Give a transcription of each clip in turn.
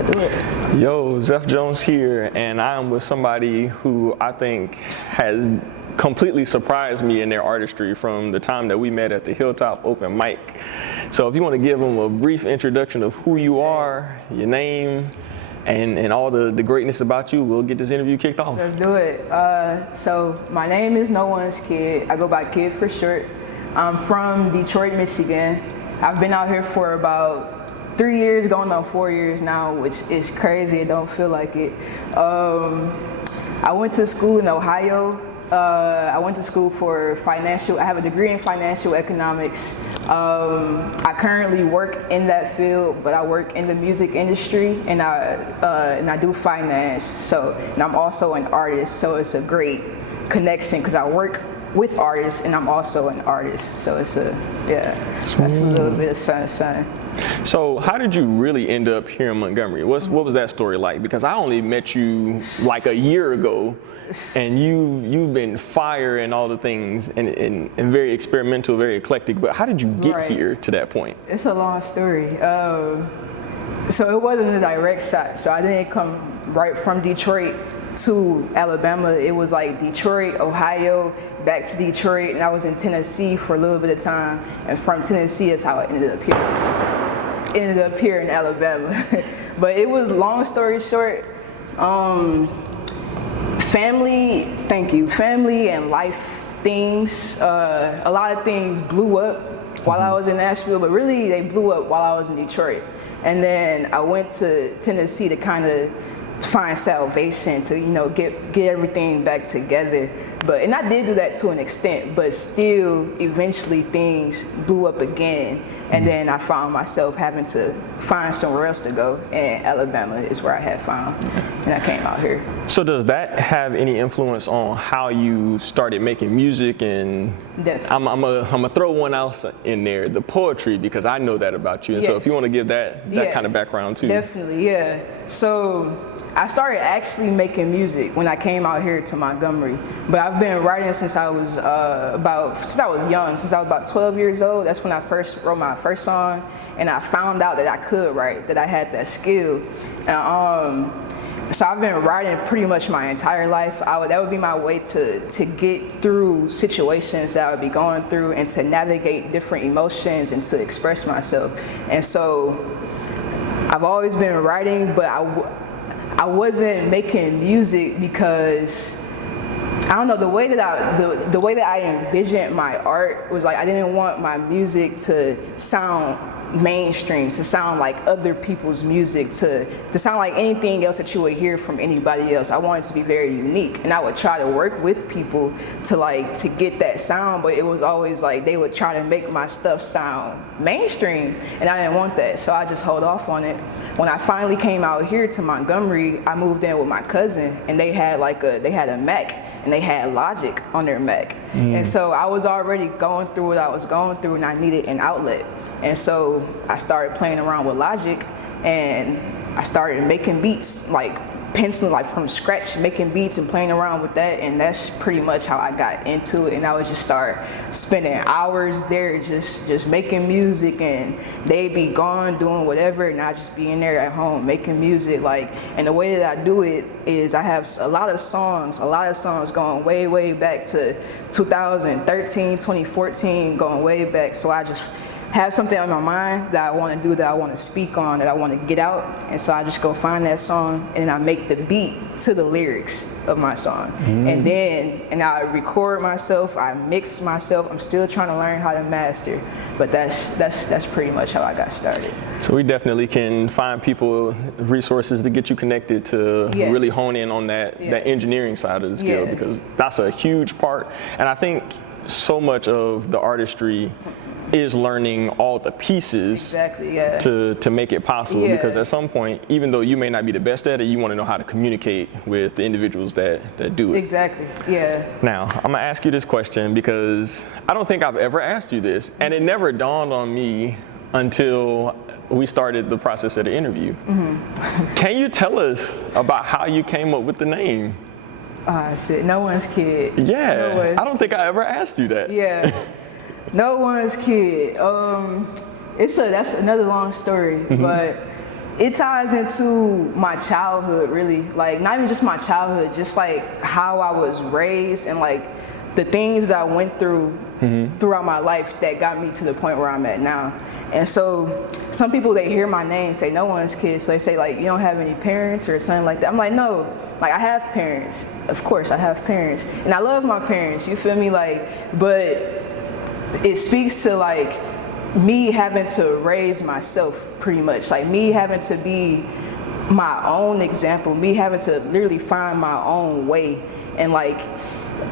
Let's do it. Yo, Zeph Jones here, and I am with somebody who I think has completely surprised me in their artistry from the time that we met at the Hilltop Open Mic. So if you want to give them a brief introduction of who you are, your name, and all the greatness about you, we'll get this interview kicked off. Let's do it. So my name is Noonezkidd. I go by Kid for short. I'm from Detroit, Michigan. I've been out here for about 3 years, going on 4 years now, which is crazy. I don't feel like it. I went to school in Ohio. I went to school for I have a degree in financial economics. I currently work in that field, but I work in the music industry, and I do finance. So, and I'm also an artist, so it's a great connection because I work with artists, and I'm also an artist. So it's that's a little bit of sun. So how did you really end up here in Montgomery? What was that story like? Because I only met you like a year ago, and you've been fire and all the things, and very experimental, very eclectic. But how did you get here to that point? It's a long story. So it wasn't a direct shot. So I didn't come right from Detroit to Alabama. It was like Detroit, Ohio, back to Detroit, and I was in Tennessee for a little bit of time. And from Tennessee is how I ended up here in Alabama. But it was, long story short, family and life things. A lot of things blew up while I was in Nashville, but really they blew up while I was in Detroit. And then I went to Tennessee to kind of find salvation, to get everything back together. And I did do that to an extent, but still eventually things blew up again, and then I found myself having to find somewhere else to go, and Alabama is where I had found, and I came out here. So does that have any influence on how you started making music? And I'm gonna throw one else in there, the poetry, because I know that about you, and so if you want to give that kind of background too. Definitely, yeah. So I started actually making music when I came out here to Montgomery, but I've been writing since I was young, since I was about 12 years old. That's when I first wrote my first song, and I found out that I could write, that I had that skill. So I've been writing pretty much my entire life. That would be my way to get through situations that I would be going through, and to navigate different emotions, and to express myself. And so I've always been writing, but I wasn't making music because, I don't know, the way that I envisioned my art was like, I didn't want my music to sound mainstream, to sound like other people's music, to sound like anything else that you would hear from anybody else. I wanted to be very unique, and I would try to work with people to get that sound, but it was always like they would try to make my stuff sound mainstream, and I didn't want that, so I just hold off on it. When I finally came out here to Montgomery, I moved in with my cousin, and they had a Mac, and they had Logic on their Mac. And so I was already going through what I was going through, and I needed an outlet. And so I started playing around with Logic, and I started making beats, like penciling, like from scratch, making beats and playing around with that. And that's pretty much how I got into it. And I would just start spending hours there just making music, and they'd be gone doing whatever, and I'd just be in there at home making music. And the way that I do it is I have a lot of songs going way back to 2013, 2014, going way back. So I just have something on my mind that I want to do, that I want to speak on, that I want to get out, and so I just go find that song, and I make the beat to the lyrics of my song. And I record myself, I mix myself. I'm still trying to learn how to master, but that's pretty much how I got started. So we definitely can find people, resources to get you connected to really hone in on that engineering side of the skill, because that's a huge part. And I think so much of the artistry is learning all the pieces to make it possible, because at some point, even though you may not be the best at it, you want to know how to communicate with the individuals that do it. Exactly, yeah. Now, I'm gonna ask you this question because I don't think I've ever asked you this, and it never dawned on me until we started the process of the interview. Can you tell us about how you came up with the name? Shit, Noonezkidd. Yeah, I don't think I ever asked you that. Yeah. Noonezkidd. That's another long story, but it ties into my childhood, really. Like, not even just my childhood, just like how I was raised and like the things that I went through throughout my life that got me to the point where I'm at now. And so some people, they hear my name, say Noonezkidd, so they say like, you don't have any parents or something like that. I'm like, no, like I have parents. Of course I have parents. And I love my parents, you feel me? Like, but it speaks to like me having to raise myself pretty much. Like me having to be my own example, me having to literally find my own way. And like,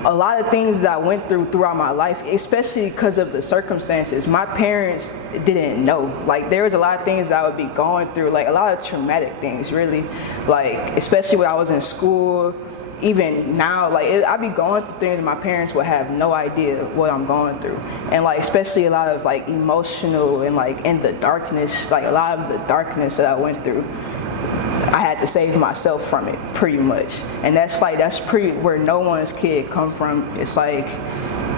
a lot of things that I went throughout my life, especially because of the circumstances, my parents didn't know. Like there was a lot of things that I would be going through, like a lot of traumatic things, really. Like especially when I was in school, even now, like I'd be going through things and my parents would have no idea what I'm going through. And like especially a lot of like emotional and like in the darkness, like a lot of the darkness that I went through, I had to save myself from it pretty much. And that's pretty where Noonezkidd come from. It's like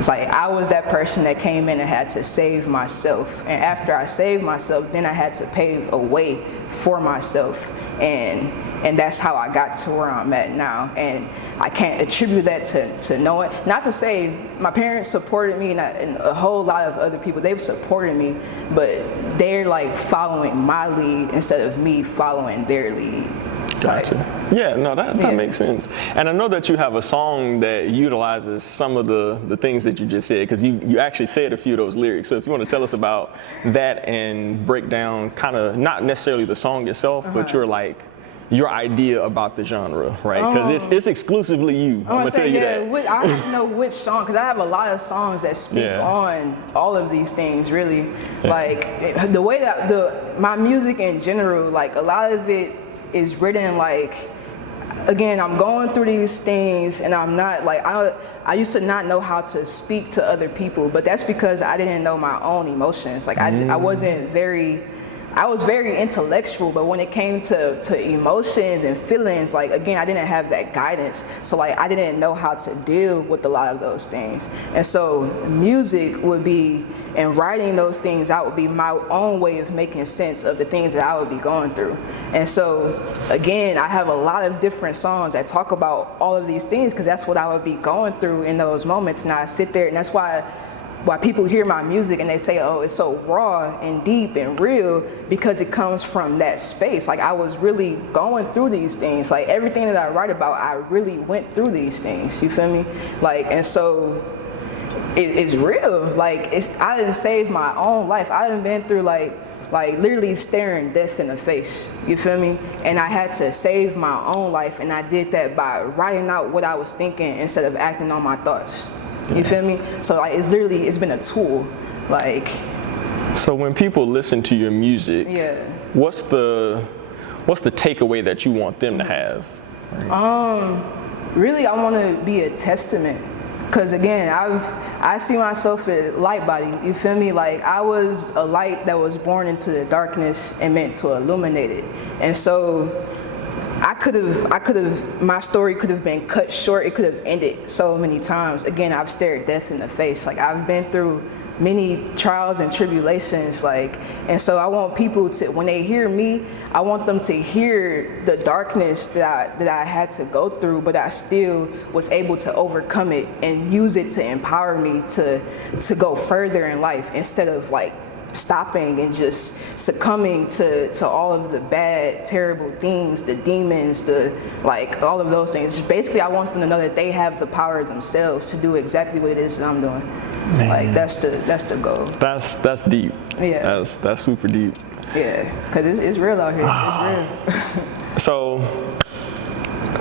I was that person that came in and had to save myself. And after I saved myself, then I had to pave a way for myself. And that's how I got to where I'm at now. And I can't attribute that to no one. Not to say my parents supported me and a whole lot of other people, they've supported me, but they're like following my lead instead of me following their lead. Gotcha. Yeah, no, that makes sense. And I know that you have a song that utilizes some of the things that you just said, because you actually said a few of those lyrics. So if you want to tell us about that and break down kind of not necessarily the song itself, but your idea about the genre, right? Because it's exclusively you. I'm gonna tell you that. I don't know which song, because I have a lot of songs that speak on all of these things, really. Yeah. Like the way that my music in general, like a lot of it is written like, again, I'm going through these things and I'm not like, I used to not know how to speak to other people, but that's because I didn't know my own emotions. Like I was very intellectual, but when it came to emotions and feelings, like again, I didn't have that guidance. So like I didn't know how to deal with a lot of those things. And so music would be, and writing those things out would be my own way of making sense of the things that I would be going through. And so again, I have a lot of different songs that talk about all of these things because that's what I would be going through in those moments. And I sit there, and that's why people hear my music and they say, oh, it's so raw and deep and real, because it comes from that space. Like I was really going through these things. Like everything that I write about, I really went through these things, you feel me? Like, and so it's real. Like I didn't save my own life. I done been through like literally staring death in the face, you feel me? And I had to save my own life, and I did that by writing out what I was thinking instead of acting on my thoughts. You feel me? So like it's been a tool. Like, so when people listen to your music, what's the takeaway that you want them to have? Really, I want to be a testament. Cause again, I see myself as light body. You feel me? Like I was a light that was born into the darkness and meant to illuminate it. And so my story could have been cut short. It could have ended so many times. Again, I've stared death in the face. Like I've been through many trials and tribulations. Like, and so I want people to, when they hear me, I want them to hear the darkness that I had to go through, but I still was able to overcome it and use it to empower me to go further in life instead of like stopping and just succumbing to all of the bad, terrible things, the demons, like all of those things. Basically, I want them to know that they have the power themselves to do exactly what it is that I'm doing. Man. Like that's the goal. That's deep. Yeah. That's super deep. Yeah, because it's real out here. It's real. So,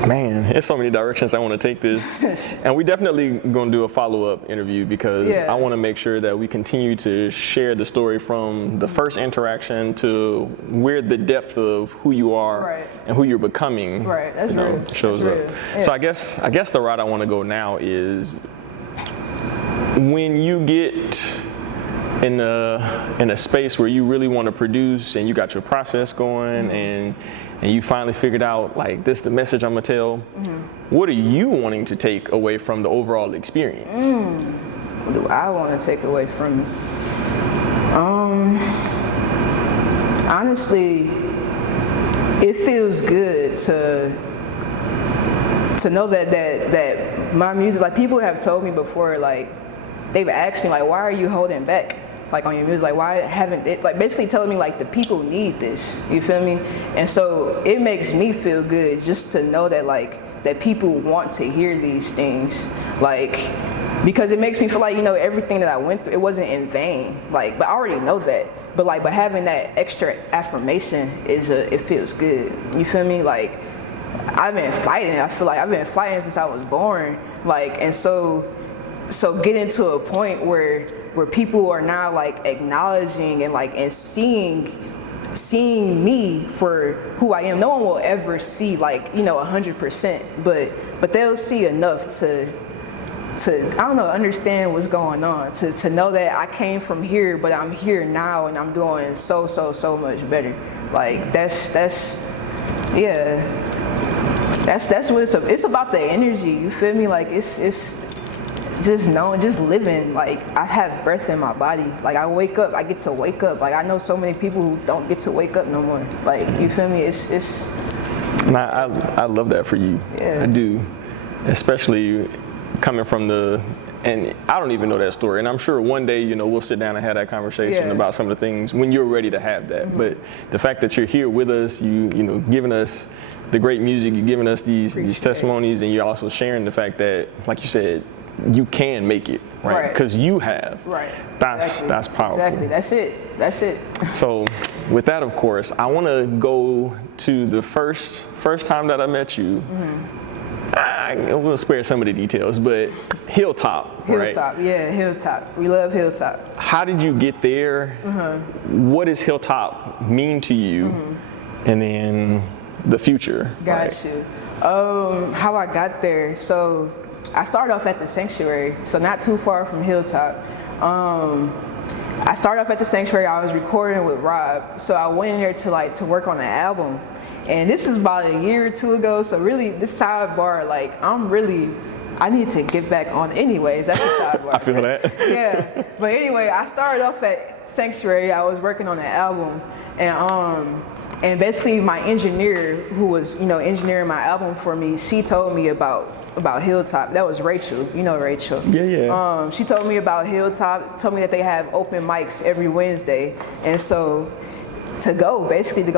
man, there's so many directions I want to take this. And we definitely going to do a follow-up interview because I want to make sure that we continue to share the story from the first interaction to where the depth of who you are and who you're becoming That's real. shows up. Yeah. So I guess the route I want to go now is when you get in a space where you really want to produce and you got your process going and you finally figured out like this is the message I'm gonna tell, what are you wanting to take away from the overall experience? What do I want to take away from it? Honestly, it feels good to know that my music, like people have told me before, like they've asked me like, why are you holding back like on your music, like why haven't it, like basically telling me like the people need this, you feel me? And so it makes me feel good just to know that like that people want to hear these things, like because it makes me feel like, you know, everything that I went through, it wasn't in vain, like, but I already know that, but having that extra affirmation it feels good, you feel me? Like I've been fighting, I feel like I've been fighting since I was born, like, and so getting to a point where people are now like acknowledging and like and seeing me for who I am. No one will ever see like, you know, 100%, but they'll see enough to I don't know, understand what's going on, to know that I came from here, but I'm here now and I'm doing so much better. Like that's yeah, that's what it's about, the energy, you feel me? Like it's just knowing, just living, like I have breath in my body, like I wake up, I get to wake up, like I know so many people who don't get to wake up no more, like, you feel me? It's and I love that for you. Yeah. I do, especially coming from and I don't even know that story, and I'm sure one day, you know, we'll sit down and have that conversation about some of the things when you're ready to have that. But the fact that you're here with us, you know, giving us the great music, you're giving us these testimonies, and you're also sharing the fact that, like you said, you can make it, right? Because you have. Right. That's powerful. Exactly. That's it. So, with that, of course, I want to go to the first time that I met you. I will spare some of the details, but Hilltop, right? Hilltop, yeah, Hilltop. We love Hilltop. How did you get there? What does Hilltop mean to you? And then the future. Got you. How I got there. So I started off at the Sanctuary, so not too far from Hilltop. I started off at the Sanctuary. I was recording with Rob, so I went in there to work on an album. And this is about a year or two ago, so really this sidebar, like I need to get back on anyways. That's a sidebar. I feel that. Yeah, but anyway, I started off at Sanctuary. I was working on an album, and basically my engineer, who was, you know, engineering my album for me, she told me about Hilltop. That was Rachel. You know Rachel. Yeah. She told me about Hilltop, told me that they have open mics every Wednesday. And so to go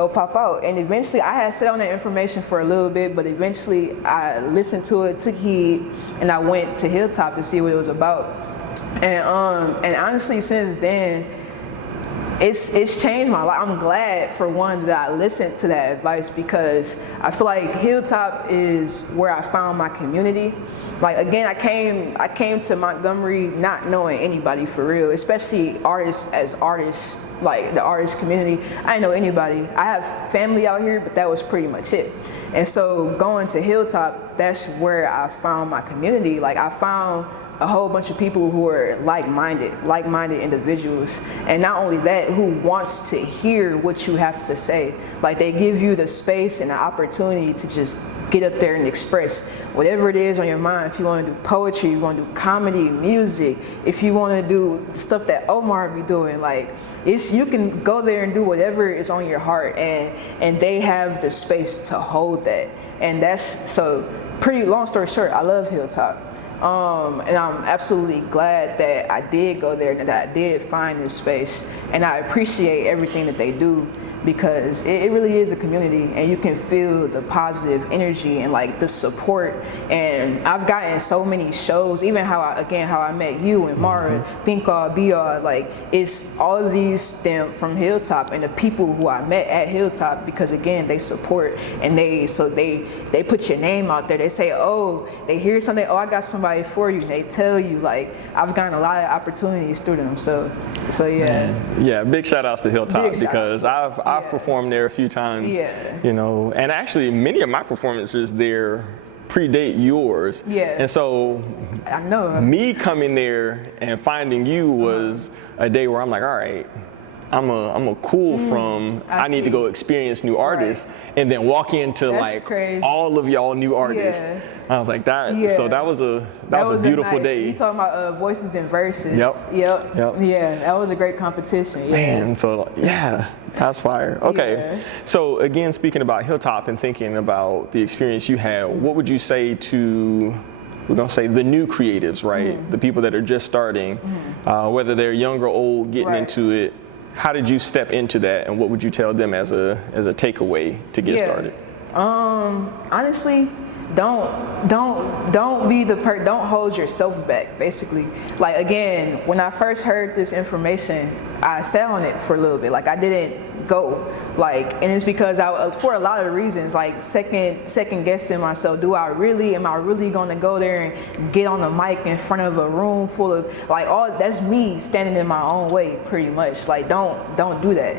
pop out. And eventually I had sat on that information for a little bit, but eventually I listened to it, took heed, and I went to Hilltop to see what it was about. And honestly, since then, it's changed my life. I'm glad, for one, that I listened to that advice, because I feel like Hilltop is where I found my community. Like, again, I came to Montgomery not knowing anybody for real, especially artists, like the artist community. I didn't know anybody. I have family out here, but that was pretty much it. And so going to Hilltop, that's where I found my community. Like, I found a whole bunch of people who are like-minded individuals. And not only that, who wants to hear what you have to say. Like, they give you the space and the opportunity to just get up there and express whatever it is on your mind. If you want to do poetry, you want to do comedy, music, if you want to do stuff that Omar be doing, like, you can go there and do whatever is on your heart, and they have the space to hold that. And that's, so pretty long story short, I love Hilltop. And I'm absolutely glad that I did go there and that I did find this space, and I appreciate everything that they do, because it really is a community, and you can feel the positive energy and like the support. And I've gotten so many shows, even how I met you and Mara, Think All, Be All, like, it's all of these stem from Hilltop and the people who I met at Hilltop, because again, they support, and they put your name out there. They say, oh, they hear something, oh, I got somebody for you. And they tell you, like, I've gotten a lot of opportunities through them. So yeah. Yeah, big shout outs to Hilltop, because I've performed there a few times. Yeah. You know, and actually many of my performances there predate yours. Yeah. And so I know me coming there and finding you was a day where I'm like, all right, I'm a cool from I need to go experience new artists, and then walk into that's like crazy. All of y'all new artists. Yeah. I was like that. Yeah. So that was a beautiful day. You talking about voices and verses? Yep. Yeah, that was a great competition. Yeah. Man, so yeah, That's fire. Okay. Yeah. So again, speaking about Hilltop and thinking about the experience you had, what would you say to, we're gonna say, the new creatives, right? The people that are just starting, whether they're young or old, getting into it. How did you step into that, and what would you tell them as a takeaway to get started? Honestly, don't hold yourself back, basically. Like, again, when I first heard this information, I sat on it for a little bit. Like, I didn't go, like, and it's because for a lot of reasons, like second guessing myself. Am I really gonna go there and get on the mic in front of a room full of, like, that's me standing in my own way, pretty much. Like, don't do that.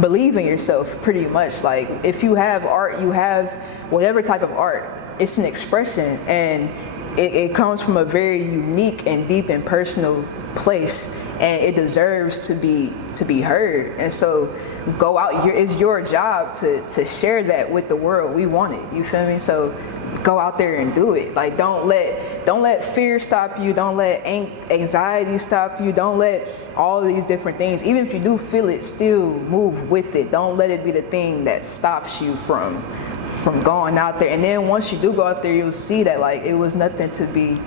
Believe in yourself, pretty much. Like, if you have art, you have whatever type of art. It's an expression, and it comes from a very unique and deep and personal place, and it deserves to be heard. And so go out. It's your job to share that with the world. We want it. You feel me? So go out there and do it. Like, don't let fear stop you. Don't let anxiety stop you. Don't let all of these different things, even if you do feel it, still move with it. Don't let it be the thing that stops you from going out there. And then once you do go out there, you'll see that, like, it was nothing to be.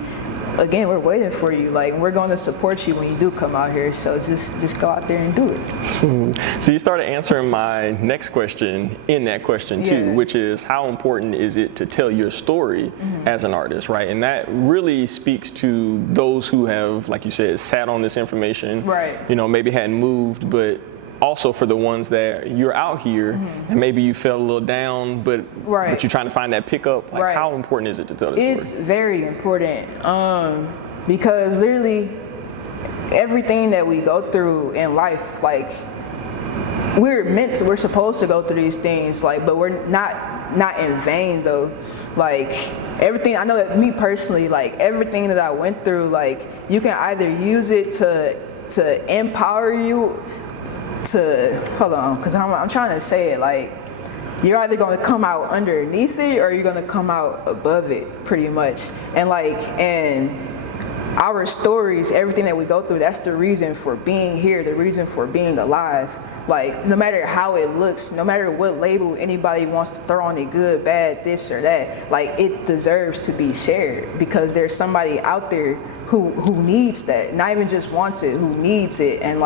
Again, we're waiting for you. Like, we're going to support you when you do come out here. So just go out there and do it. So you started answering my next question in that question too, which is, how important is it to tell your story as an artist, right? And that really speaks to those who have, like you said, sat on this information, right? You know, maybe hadn't moved, but also for the ones that you're out here and maybe you felt a little down, but you're trying to find that pickup. Like, how important is it to tell the story? It's very important, because literally everything that we go through in life, like, we're supposed to go through these things, like, but we're not in vain though. Like, everything, I know that me personally, like, everything that I went through, like, you can either use it to empower you hold on, because I'm trying to say it, like, you're either going to come out underneath it or you're going to come out above it, pretty much. And our stories, everything that we go through, that's the reason for being here, the reason for being alive. Like, no matter how it looks, no matter what label anybody wants to throw on it, good, bad, this or that, like, it deserves to be shared, because there's somebody out there who needs that, not even just wants it, who needs it, and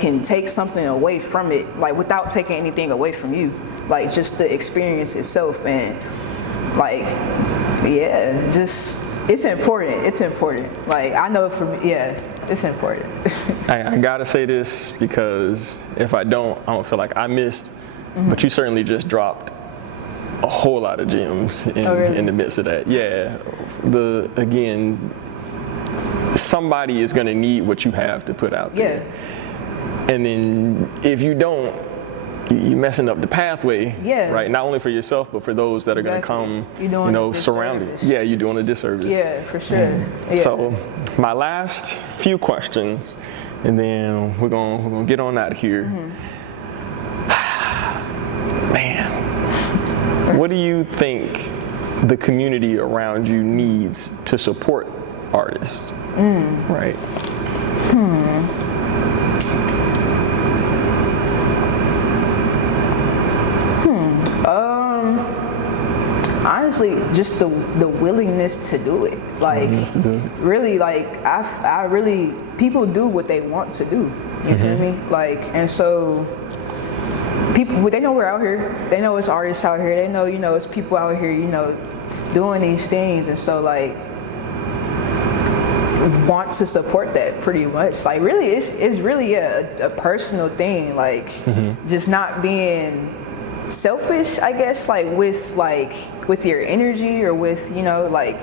can take something away from it, like, without taking anything away from you, like, just the experience itself. And, like, it's important. Like, I know for me, it's important. I gotta say this, because if I don't feel like I missed, but you certainly just dropped a whole lot of gems in the midst of that. Yeah, again, somebody is gonna need what you have to put out there. And then if you don't, you're messing up the pathway, right? Not only for yourself, but for those that are going to come, surrounding. Yeah, you're doing a disservice. Yeah, for sure. So, my last few questions, and then we're gonna get on out of here. Man, what do you think the community around you needs to support artists? Right. Honestly, just the willingness to do it. Like, really, like, I really, people do what they want to do. You feel me? Like, and so people, they know we're out here. They know it's artists out here. They know, it's people out here, doing these things. And so, like, want to support that, pretty much. Like, really, it's really a personal thing. Like, just not being selfish, I guess, like, with your energy, or with, like,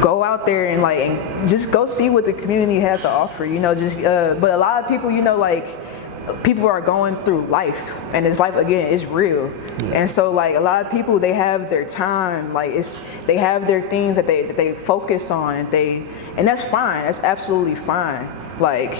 go out there and just go see what the community has to offer, but a lot of people, like, people are going through life, and this life, again, is real. And so, like, a lot of people, they have their time, like, they have their things that they focus on, and that's fine, that's absolutely fine. Like,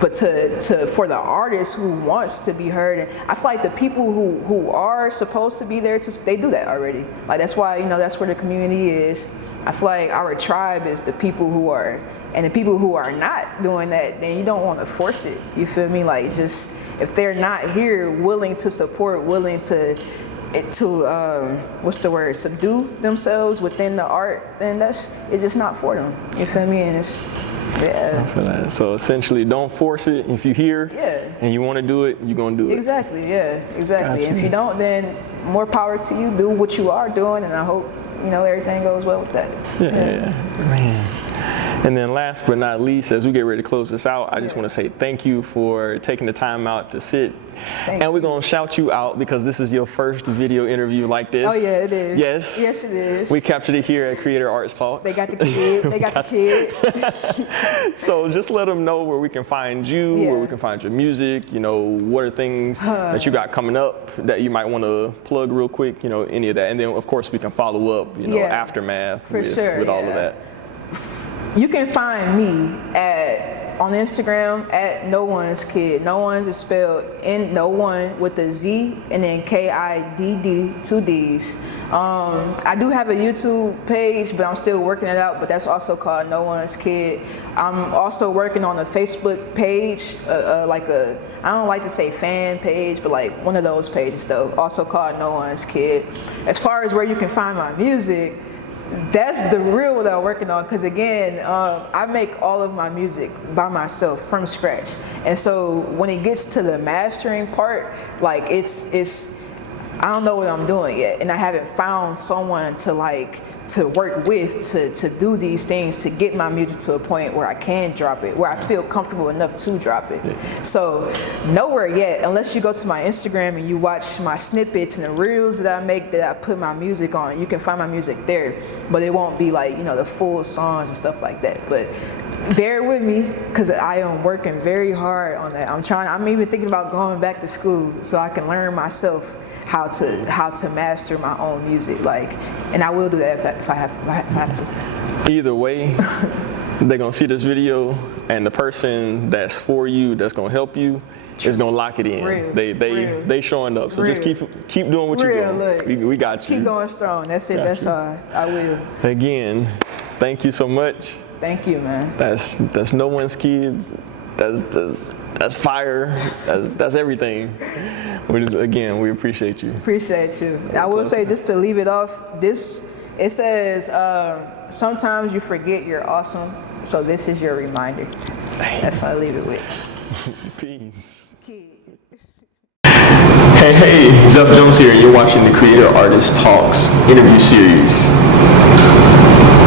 but for the artist who wants to be heard, and I feel like the people who are supposed to be there, they do that already. Like, that's why, that's where the community is. I feel like our tribe is the people who are, and the people who are not doing that, then you don't want to force it. You feel me? Like, just, if they're not here willing to support, willing to what's the word, subdue themselves within the art, then it's just not for them. You feel me? And it's, yeah. I feel that. So essentially, don't force it. If you're here and you want to do it, you're going to do it. Exactly, yeah, exactly. Gotcha. If you don't, then more power to you. Do what you are doing, and I hope, everything goes well with that. Yeah. Man. And then last but not least, as we get ready to close this out, I just want to say thank you for taking the time out to sit. And we're going to shout you out because this is your first video interview like this. Oh, yeah, it is. Yes. Yes, it is. We captured it here at Creator Arts Talks. They got the kid. They got the kid. So just let them know where we can find you, where we can find your music, what are things that you got coming up that you might want to plug real quick, any of that. And then, of course, we can follow up, aftermath with all of that. You can find me on Instagram at Noonezkidd. No One's is spelled no one with a Z and then KIDD, 2 D's. I do have a YouTube page, but I'm still working it out, but that's also called Noonezkidd. I'm also working on a Facebook page, I don't like to say fan page, but like one of those pages though, also called Noonezkidd. As far as where you can find my music, that's the real that I'm working on, because again, I make all of my music by myself from scratch, and so when it gets to the mastering part, like it's I don't know what I'm doing yet, and I haven't found someone to work with to do these things, to get my music to a point where I can drop it, where I feel comfortable enough to drop it. So nowhere yet, unless you go to my Instagram and you watch my snippets and the reels that I make that I put my music on. You can find my music there, but it won't be like the full songs and stuff like that. But bear with me, because I am working very hard on that. I'm even thinking about going back to school so I can learn myself how to master my own music, and I will do that if I have to. Either way, they're gonna see this video, and the person that's for you, that's gonna help you, is gonna lock it in. Real, they showing up. So real. just keep doing what you're doing. Look, we got you. Keep going strong. That's it. That's all. I will. Again, thank you so much. Thank you, man. That's Noonezkidd. That's fire. That's everything. We appreciate you. Appreciate you. I will say, just to leave it off, it says, sometimes you forget you're awesome, so this is your reminder. That's what I leave it with. Peace. Hey, Zeph Jones here. You're watching the Creator Artist Talks interview series.